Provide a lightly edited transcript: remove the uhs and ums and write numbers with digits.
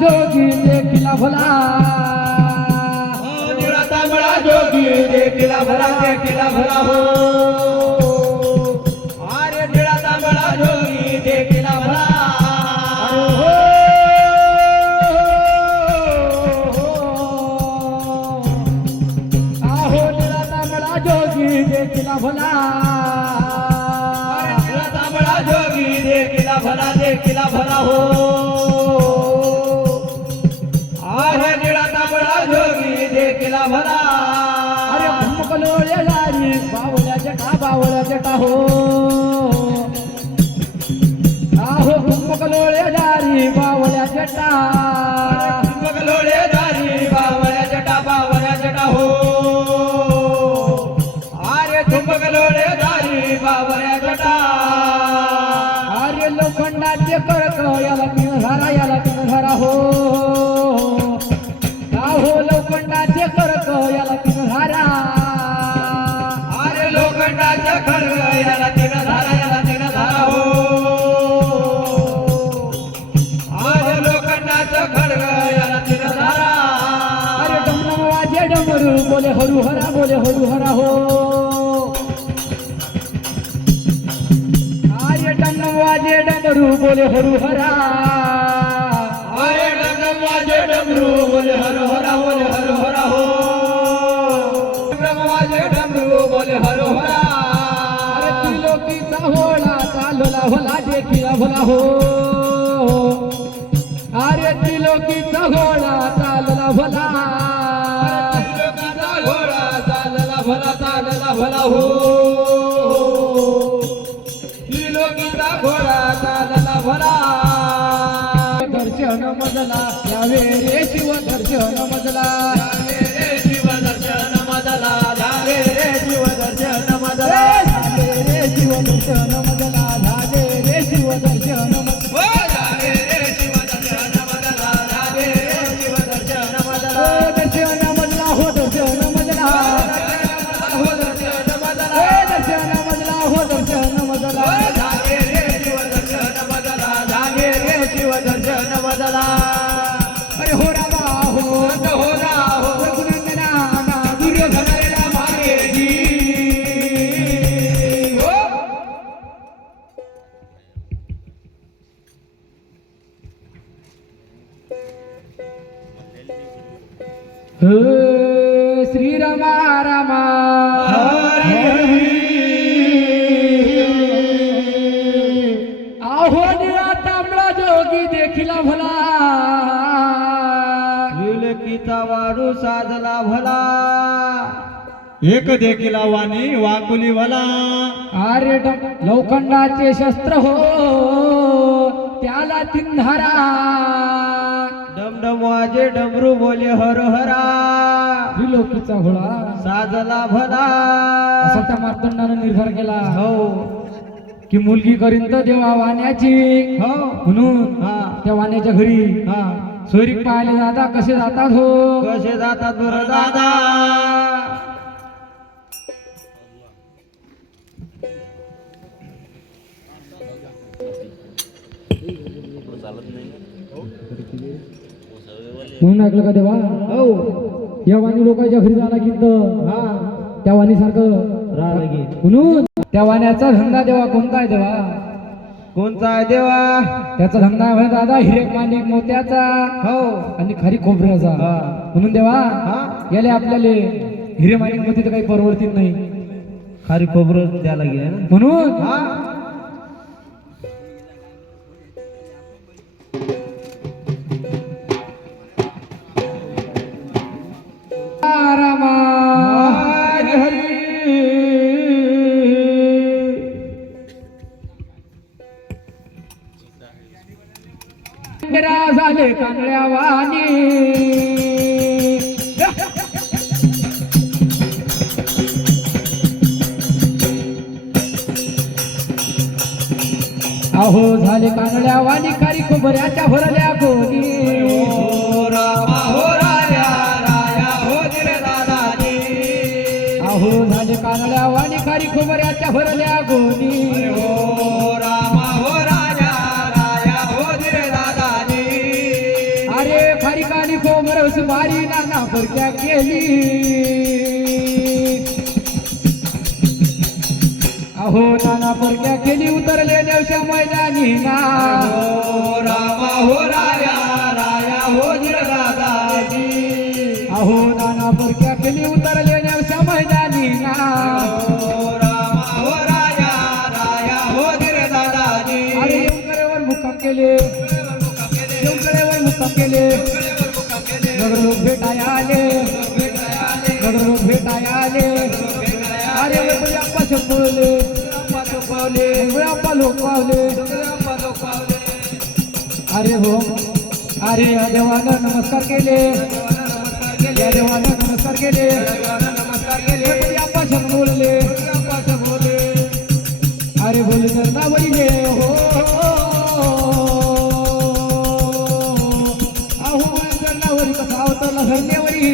जोगी देखिला भला निळा तांबडा जोगी देखिला भला हो अरे निळा तांबडा जोगी देखिला भला आहो निळा तांबडा जोगी देखिला भला निळा तांबडा जोगी देखिला भला हो अरे निळा तांबडा जोगी देखिला भला अरे भूमकलोळे लारी बावळ्या जटा हो आहो भूमकलोळे लारी बावळ्या जटा भूमकलोळे दारी बावळ्या जटा हो अरे भूमकलोळे दारी बावळ्या जटा अरे लोखंडाचे कडक याला तीन धारा हो आहो लोखंडाचे कडक याला तीन धारा अरे लोखंडाच्या खडग याला तीन धारा हो अरे लोखंडाचं खडग याला तीन धारा अरे डमडम वाजे डमरू बोले हरुहरा हो अरे डमडम वाजे डमरू बोले हरुहरा अरे डमडम वाजे डमरू बोले हरोहरा हो डमडम वाजे डमरू बोले हरोहरा अरे त्रिलोकीचा होळा चालला भला देखिला भला हो अरे त्रिलोकीचा होळा चालला भला लोकांचा घोडा चालला भला हो त्रिलोकीचा घोडा चालला भला दर्शन मजला यावे रे शिव दर्शन मजला जागे रे शिव दर्शन मजला जागे रे शिव दर्शन मजला जागे रे शिव दर्शन मजला जागे रे शिव दर्शन मजला जागे रे शिव दर्शन मजला जागे रे शिव दर्शन मजला दर्शन मजला हो दर्शन मजला हो दर्शन मजला दर्शन मजला हो दर्शन मजला जागे रे शिव दर्शन मजला जागे रे शिव दर्शन मजला अरे हो रामा हो रघुनंदना दुर्योधनाला मागे जी हो श्रीरामा रामा आहो निळा तांबडा जोगी देखिला भला विलकीचा वाडू साजला भला एक देखिला वाणी वाकुली भला अरे लोखंडाचे शस्त्र हो त्याला तिन्हारा डमडम वाजे डमरू बोले हरहरा त्रिलोकीचा घोडा साजला भला असा त्या मार्तंडानं निर्धार केला हो की मुलगी करीन तर देवा वाण्याची हो म्हणून हा त्या वाण्याच्या घरी हा सोयरीक पाहायला जाता कसे जातात हो कसे जातात बरं दादा म्हणून ऐकलं का देवा हो या वाणी लोकांच्या घरी जायला की हा त्या वाणी सारखं राहिलं की म्हणून त्या वाण्याचा धंदा देवा कोणता आहे देवा कोणता आहे देवा त्याचा धंदा आहे दादा हिरेक माणिक मोत्याचा हो आणि खारी खोबऱ्याचा हा. म्हणून देवा हा याले आपल्याला हिरे माणिक मध्ये तर काही परवडतील नाही खारी खोबरं द्यायला गेलं ना म्हणून हा रामा हरी हरी झाले कांगड्या वाणी अहो झाले कानड्या वाणी खारी खोबऱ्याच्या भरल्या गोनी हो रामा हो राया राया हो दिले दादाजी अहो झाले कानड्या वाणी खारी खोबऱ्याच्या भरल्या गोनी हो रामा हो राजा राया हो दिले दादाजी अरे बारी नाना परक्या केली अहो नाना परक्या केली उतरले देवशा मैदानी ना हो रामा हो राया राया हो दादाजी अहो नाना परक्या केली उतरले देवशा मैदानी ना हो रामा हो राया राया हो दादाजी अरे येऊकडेवर मुक्काम केले येऊकडेवर मुक्काम केले नगर लोक भेटाया आले नगर लोक भेटाया आले अरे वैभवी आप्पा शपवले वैभवी आप्पा लोक पावले अरे हो अरे या देवानं नमस्कार केले या देवानं नमस्कार केले वैभवी आप्पा शपवले अरे बोल तर ना वैले हो अहो तर ना वरी कसा अवतरला धरण्यावरी